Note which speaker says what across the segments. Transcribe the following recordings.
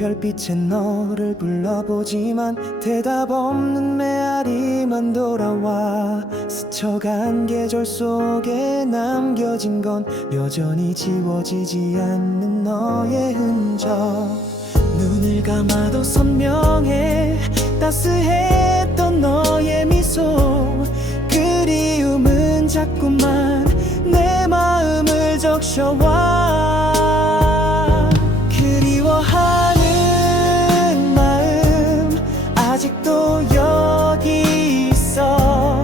Speaker 1: 별빛에 너를 불러보지만 대답 없는 메아리만 돌아와 스쳐간 계절 속에 남겨진 건 여전히 지워지지 않는 너의 흔적 눈을 감아도 선명해. 따스했던 너의 미소. 그리움은 자꾸만 내 마음을 적셔와. 그리워하는 마음 아직도 여기 있어.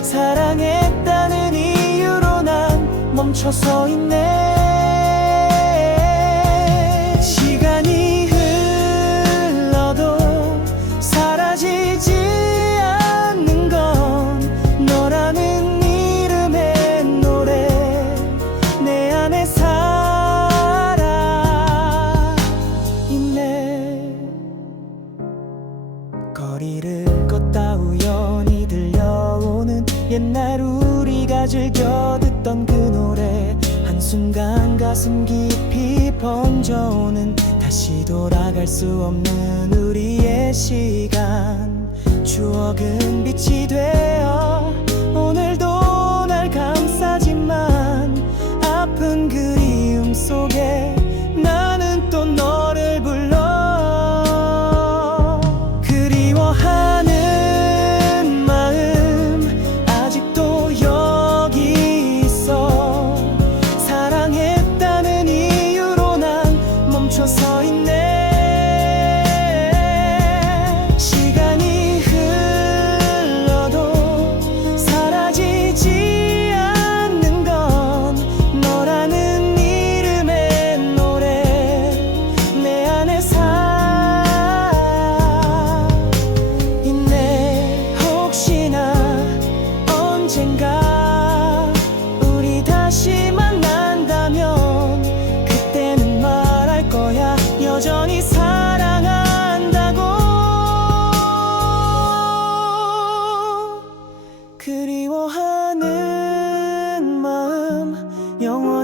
Speaker 1: 사랑했다는 이유로 난 멈춰서 있네 거리를 걷다 우연히 들려오는 옛날 우리가 즐겨 듣던 그 노래. 한순간 가슴 깊이 번져오는 다시 돌아갈 수 없는 우리의 시간. 추억은 빛이 되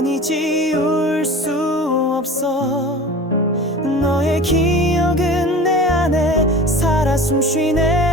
Speaker 1: 영원히 지울 수 없어. 너의 기억은 내 안에 살아 숨쉬네